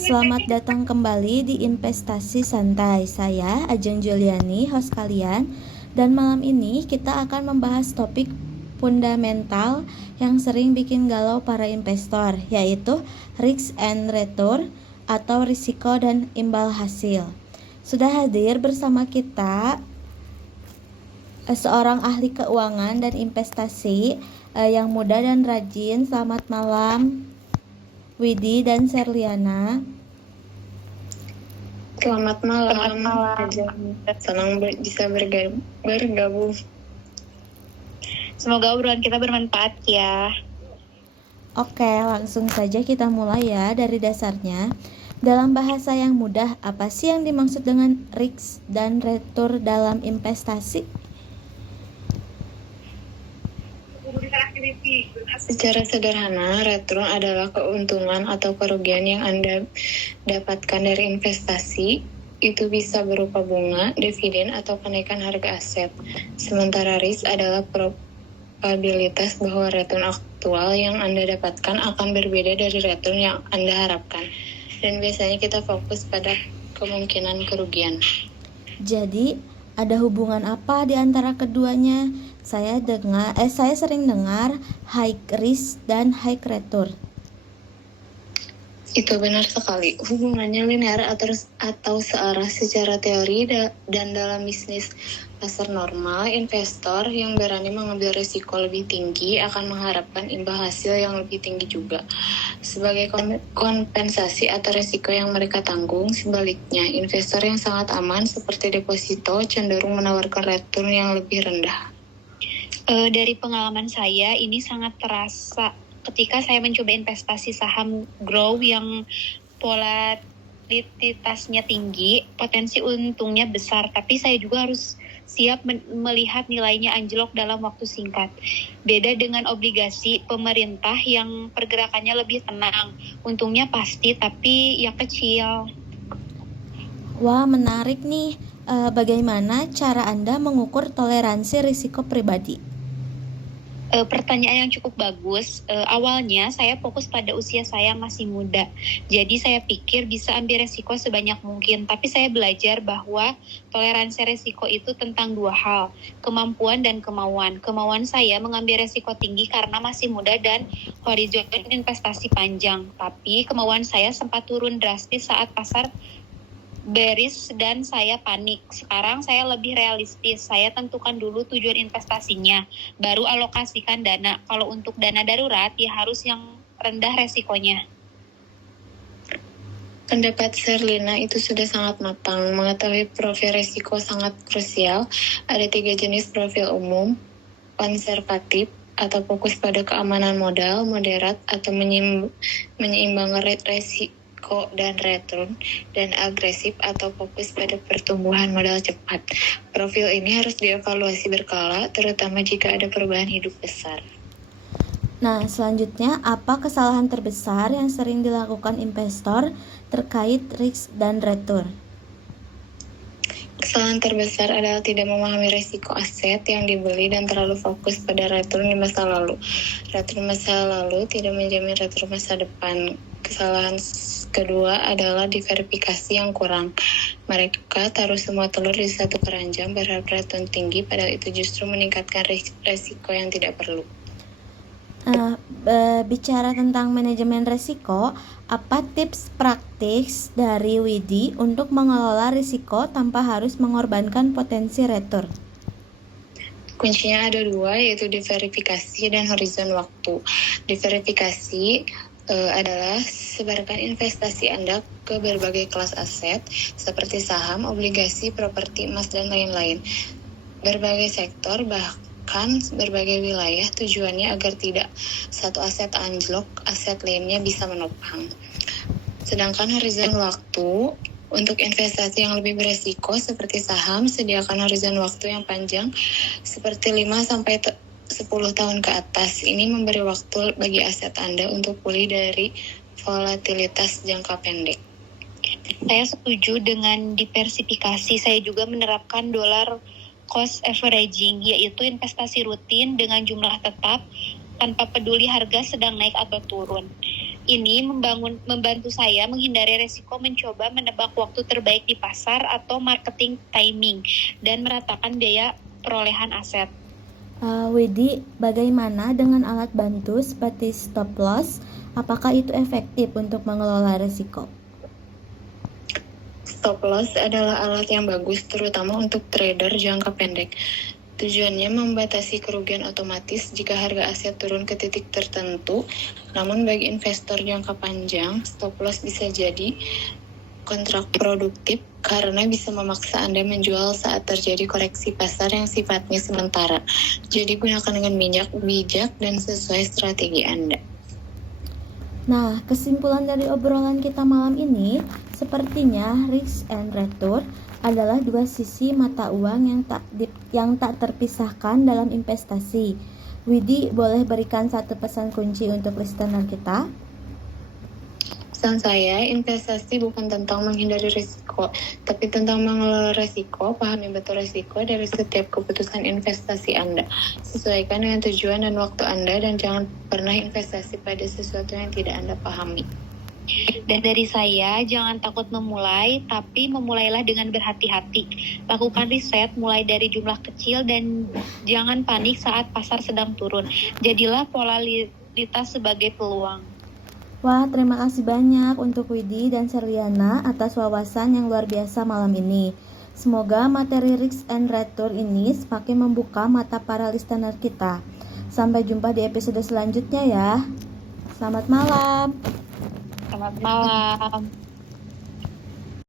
Selamat datang kembali di Investasi Santai. Saya Ajeng Juliani, host kalian. Dan malam ini kita akan membahas topik fundamental yang sering bikin galau para investor, yaitu risk and return atau risiko dan imbal hasil. Sudah hadir bersama kita seorang ahli keuangan dan investasi yang muda dan rajin. Selamat malam Widi dan Serliana. Selamat malam. Senang bisa bergabung. Semoga obrolan kita bermanfaat ya. Oke, langsung saja kita mulai ya dari dasarnya. Dalam bahasa yang mudah, apa sih yang dimaksud dengan risk dan return dalam investasi? Secara sederhana, return adalah keuntungan atau kerugian yang Anda dapatkan dari investasi. Itu bisa berupa bunga, dividen, atau kenaikan harga aset. Sementara risk adalah probabilitas bahwa return aktual yang Anda dapatkan akan berbeda dari return yang Anda harapkan. Dan biasanya kita fokus pada kemungkinan kerugian. Jadi, ada hubungan apa di antara keduanya? Saya sering dengar high risk dan high return. Itu benar sekali. Hubungannya linear atau searah secara teori dan dalam bisnis pasar normal, investor yang berani mengambil risiko lebih tinggi akan mengharapkan imbal hasil yang lebih tinggi juga. Sebagai kompensasi atas risiko yang mereka tanggung, sebaliknya, investor yang sangat aman seperti deposito cenderung menawarkan return yang lebih rendah. Dari pengalaman saya, ini sangat terasa ketika saya mencoba investasi saham grow yang volatilitasnya tinggi, potensi untungnya besar, tapi saya juga harus siap melihat nilainya anjlok dalam waktu singkat. Beda dengan obligasi pemerintah yang pergerakannya lebih tenang, untungnya pasti tapi ya kecil. Wah, menarik nih. Bagaimana cara Anda mengukur toleransi risiko pribadi? Pertanyaan yang cukup bagus. Awalnya saya fokus pada usia saya masih muda, jadi saya pikir bisa ambil resiko sebanyak mungkin. Tapi saya belajar bahwa toleransi resiko itu tentang dua hal, kemampuan dan kemauan. Kemauan saya mengambil resiko tinggi karena masih muda dan horizon investasi panjang. Tapi kemauan saya sempat turun drastis saat pasar bearish dan saya panik. Sekarang saya lebih realistis. Saya tentukan dulu tujuan investasinya, baru alokasikan dana. Kalau untuk dana darurat ya harus yang rendah resikonya. Pendapat Serlina itu sudah sangat matang. Mengetahui profil risiko sangat krusial. Ada 3 jenis profil umum: konservatif atau fokus pada keamanan modal, moderat atau menyeimbangkan risiko dan return, dan agresif atau fokus pada pertumbuhan modal cepat. Profil ini harus dievaluasi berkala, terutama jika ada perubahan hidup besar. Nah, selanjutnya, apa kesalahan terbesar yang sering dilakukan investor terkait risk dan return? Kesalahan terbesar adalah tidak memahami risiko aset yang dibeli dan terlalu fokus pada return di masa lalu. Return masa lalu tidak menjamin return masa depan. Kesalahan kedua adalah diverifikasi yang kurang. Mereka taruh semua telur di satu keranjang berharap return tinggi, padahal itu justru meningkatkan risiko yang tidak perlu. Bicara tentang manajemen risiko, apa tips praktis dari Widi untuk mengelola risiko tanpa harus mengorbankan potensi return? Kuncinya ada 2, yaitu diverifikasi dan horizon waktu. Diverifikasi adalah sebarkan investasi Anda ke berbagai kelas aset seperti saham, obligasi, properti, emas, dan lain-lain. Berbagai sektor, bahkan berbagai wilayah, tujuannya agar tidak satu aset anjlok, aset lainnya bisa menopang. Sedangkan horizon waktu, untuk investasi yang lebih beresiko seperti saham, sediakan horizon waktu yang panjang seperti 5-10 tahun ke atas. Ini memberi waktu bagi aset Anda untuk pulih dari volatilitas jangka pendek. Saya setuju dengan diversifikasi. Saya juga menerapkan dollar cost averaging, yaitu investasi rutin dengan jumlah tetap tanpa peduli harga sedang naik atau turun. ini membantu saya menghindari resiko mencoba menebak waktu terbaik di pasar atau marketing timing dan meratakan biaya perolehan aset. Widi, bagaimana dengan alat bantu seperti stop loss? Apakah itu efektif untuk mengelola risiko? Stop loss adalah alat yang bagus terutama untuk trader jangka pendek. Tujuannya membatasi kerugian otomatis jika harga aset turun ke titik tertentu. Namun bagi investor jangka panjang, stop loss bisa jadi kontraproduktif karena bisa memaksa Anda menjual saat terjadi koreksi pasar yang sifatnya sementara. Jadi gunakan dengan bijak dan sesuai strategi Anda. Nah, kesimpulan dari obrolan kita malam ini, sepertinya risk and return adalah dua sisi mata uang yang tak terpisahkan dalam investasi. Widi, boleh berikan satu pesan kunci untuk listener kita? Pesan saya, investasi bukan tentang menghindari risiko, tapi tentang mengelola risiko, pahami betul risiko dari setiap keputusan investasi Anda. Sesuaikan dengan tujuan dan waktu Anda, dan jangan pernah investasi pada sesuatu yang tidak Anda pahami. Dan dari saya, jangan takut memulai, tapi memulailah dengan berhati-hati. Lakukan riset mulai dari jumlah kecil dan jangan panik saat pasar sedang turun. Jadilah volatilitas sebagai peluang. Wah, terima kasih banyak untuk Widi dan Serliana atas wawasan yang luar biasa malam ini. Semoga materi risk and return ini semakin membuka mata para listener kita. Sampai jumpa di episode selanjutnya ya. Selamat malam. Selamat malam.